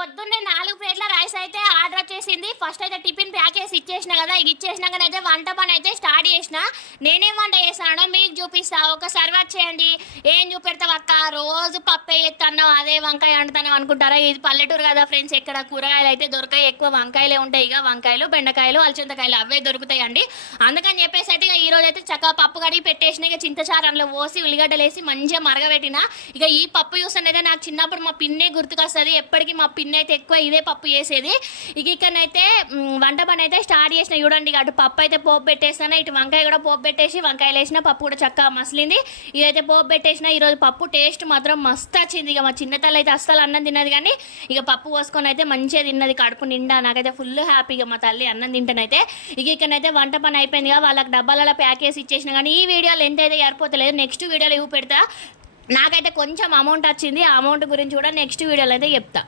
పొద్దున్నే 4 ప్లేట్ల రైస్ అయితే ఆర్డర్ వచ్చేసింది. ఫస్ట్ అయితే టిఫిన్ ప్యాక్ చేసి ఇచ్చేసిన కదా, ఇక ఇచ్చేసినాకనైతే వంట పని అయితే స్టార్ట్ చేసిన. నేనేం వంట చేస్తానో మీకు చూపిస్తా, ఒకసారి వాచ్ చేయండి. ఏం చూపెడతావు అక్క, రోజు పప్పే ఎత్తన్నావు, అదే వంకాయ వండుతాను అనుకుంటారా? ఇది పల్లెటూరు కదా ఫ్రెండ్స్, ఇక్కడ కూరగాయలు అయితే దొరకాయి, ఎక్కువ వంకాయలే ఉంటాయి. ఇక వంకాయలు, బెండకాయలు, అలచింతకాయలు అవే దొరుకుతాయండి. అందుకని చెప్పేసి అయితే ఇక ఈ రోజు అయితే చక్కగా పప్పు కడిగి పెట్టేసిన. ఇక చింతచారంలో పోసి ఉల్లిగడ్డలు వేసి మంచిగా మరగబెట్టిన. ఇక ఈ పప్పు చూస్తానైతే నాకు చిన్నప్పుడు మా పిన్నే గుర్తుకొస్తుంది. ఎప్పటికీ మా పిన్ అయితే ఎక్కువ ఇదే పప్పు చేసేది. ఇక ఇక్కడనైతే వంట పని అయితే స్టార్ట్ చేసిన. చూడండి, అటు పప్పు అయితే పోపు పెట్టేస్తాను, ఇటు వంకాయ కూడా పోపు పెట్టేసి వంకాయలు వేసిన, పప్పు కూడా చక్కగా మసిలింది. ఇదైతే పోపు పెట్టేసిన. ఈరోజు పప్పు టేస్ట్ మాత్రం మస్తు వచ్చింది. ఇక మా చిన్నతల్లి అయితే అస్సలు అన్నం తిన్నది, కానీ ఇక పప్పు పోసుకొని అయితే మంచిగా తిన్నది, కడుపు నిండా. నాకైతే ఫుల్ హ్యాపీగా మా తల్లి అన్నం తింటానైతే. ఇక ఇక్కడనైతే వంట పని అయిపోయింది. వాళ్ళకి డబ్బాలలో ప్యాక్ చేసి ఇచ్చేసిన. కానీ ఈ వీడియోలో ఎంత అయితే సరిపోతలేదు, నెక్స్ట్ వీడియోలో ఇవి పెడతా. నాకైతే కొంచెం అమౌంట్ వచ్చింది, ఆ అమౌంట్ గురించి కూడా నెక్స్ట్ వీడియోలో అయితే చెప్తా.